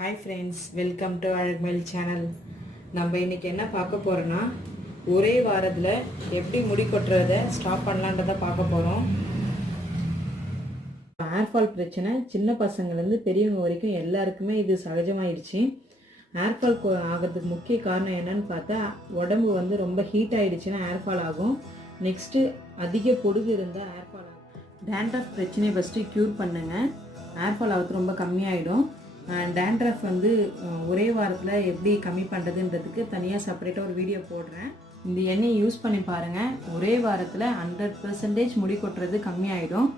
Hi friends welcome to அழகுமேல் channel நம்ம இன்னைக்கு என்ன பார்க்க போகிறோன்னா ஒரே வாரத்தில் எப்படி முடி கொட்டுறதை ஸ்டாப் பண்ணலான்றதை பார்க்க போகிறோம் ஏர்ஃபால் பிரச்சனை சின்ன பசங்கள்லேருந்து பெரியவங்க வரைக்கும் எல்லாருக்குமே இது சகஜமாயிடுச்சு ஏர்ஃபால் ஆகிறதுக்கு முக்கிய காரணம் என்னன்னு பார்த்தா உடம்பு வந்து ரொம்ப ஹீட் ஆயிடுச்சுன்னா ஏர்ஃபால் ஆகும். நெக்ஸ்ட்டு அதிக பொடுகு இருந்தால் ஏர்ஃபால் ஆகும். டேண்ட்ரஃப் பிரச்சனையை ஃபஸ்ட்டு க்யூர் பண்ணுங்க. ஏர்ஃபால் ஆகிறது ரொம்ப கம்மியாயிடும். டேண்ட்ரஃப் வந்து ஒரே வாரத்தில் எப்படி கம்மி பண்ணுறதுன்றதுக்கு தனியாக செப்பரேட்டாக ஒரு வீடியோ போடுறேன். இந்த எண்ணெய் யூஸ் பண்ணி பாருங்கள் ஒரே வாரத்தில் ஹண்ட்ரட் பர்சன்டேஜ் முடி கொட்டுறது கம்மியாயிடும்.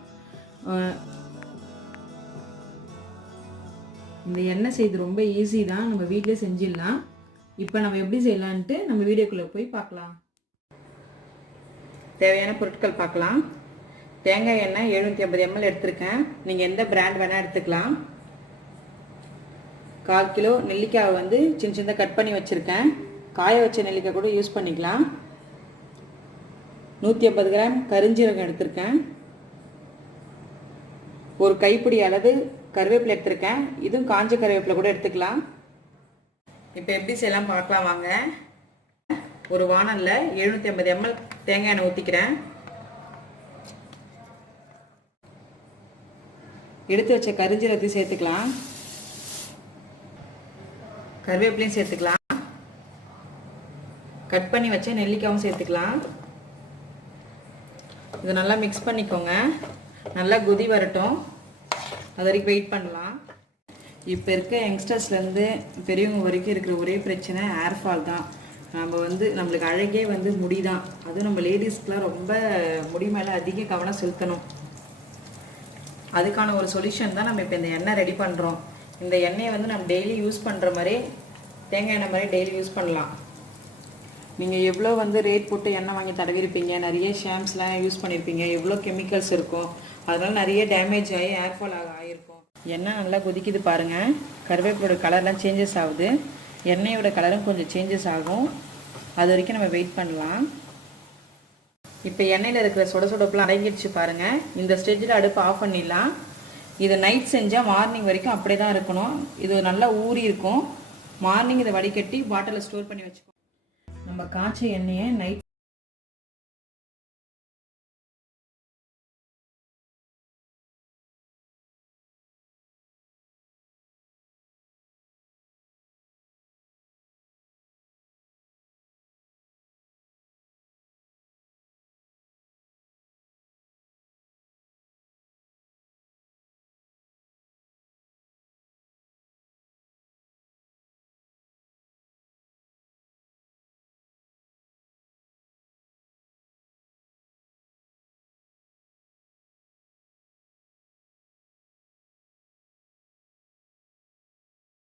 இந்த எண்ணெய் செய்து ரொம்ப ஈஸி தான். நம்ம வீட்டிலே செஞ்சிடலாம். இப்போ நம்ம எப்படி செய்யலான்ட்டு நம்ம வீடியோக்குள்ளே போய் பார்க்கலாம். தேவையான பொருட்கள் பார்க்கலாம். தேங்காய் எண்ணெய் எழுநூற்றி ஐம்பது எம்எல் எடுத்திருக்கேன். நீங்கள் எந்த பிராண்ட் வேணால் எடுத்துக்கலாம். கால் கிலோ நெல்லிக்காயை வந்து சின்ன சின்னதாக கட் பண்ணி வச்சுருக்கேன். காய வச்ச நெல்லிக்காய் கூட யூஸ் பண்ணிக்கலாம். நூற்றி ஐம்பது கிராம் கரிஞ்சீரகம் எடுத்திருக்கேன். ஒரு கைப்பிடி அளவு கருவேப்பிலை எடுத்திருக்கேன். இதுவும் காஞ்ச கருவேப்பிலை கூட எடுத்துக்கலாம். இப்போ எப்படி செய்யலாம் பார்க்கலாம் வாங்க. ஒரு வானலில் எழுநூற்றி ஐம்பது எம்எல் தேங்காய் எண்ணெய் ஊற்றிக்கிறேன் எடுத்து வச்ச கரிஞ்சீரகத்தையும் சேர்த்துக்கலாம். கருவேப்பிலையும் சேர்த்துக்கலாம். கட் பண்ணி வச்ச நெல்லிக்காயும் சேர்த்துக்கலாம். இதை நல்லா மிக்ஸ் பண்ணிக்கோங்க. நல்லா கொதி வரட்டும். அது வரைக்கும் வெயிட் பண்ணலாம். இப்போ இருக்க யங்ஸ்டர்ஸ்லேருந்து பெரியவங்க வரைக்கும் இருக்கிற ஒரே பிரச்சனை ஏர் ஃபால் தான். நம்ம வந்து நம்மளுக்கு அழகே வந்து முடி தான். அதுவும் நம்ம லேடிஸ்க்கெலாம் ரொம்ப முடி மேலே அதிக கவனம் செலுத்தணும். அதுக்கான ஒரு சொல்யூஷன் தான் நம்ம இப்போ இந்த எண்ணெய் ரெடி பண்ணுறோம் இந்த எண்ணெயை வந்து நம்ம டெய்லி யூஸ் பண்ணுற மாதிரி தேங்காய் எண்ணெய் மாதிரி டெய்லி யூஸ் பண்ணலாம். நீங்கள் எவ்வளோ வந்து ரேட் போட்டு எண்ணெய் வாங்கி தடவிருப்பீங்க? நிறைய ஷாம்ஸ்லாம் யூஸ் பண்ணியிருப்பீங்க எவ்வளோ கெமிக்கல்ஸ் இருக்கும்? அதனால் நிறைய டேமேஜ் ஆகி ஏர்ஃபால் ஆக ஆகிருக்கும் எண்ணெய் நல்லா கொதிக்குது பாருங்கள் கருவேப்பிலோட கலர்லாம் சேஞ்சஸ் ஆகுது. எண்ணெயோட கலரும் கொஞ்சம் சேஞ்சஸ் ஆகும். அது வரைக்கும் நம்ம வெயிட் பண்ணலாம். இப்போ எண்ணெயில் இருக்கிற சுட சுடப்புலாம் அடங்கிடுச்சு பாருங்கள் இந்த ஸ்டேஜில் அடுப்பு ஆஃப் பண்ணிடலாம். இதை நைட் செஞ்சால் மார்னிங் வரைக்கும் அப்படியே தான் இருக்கணும். இது நல்லா ஊறி இருக்கும். மார்னிங் இதை வடிகட்டி பாட்டிலில் ஸ்டோர் பண்ணி வச்சுக்கோ. நம்ம காய்ச்ச எண்ணெயை நைட்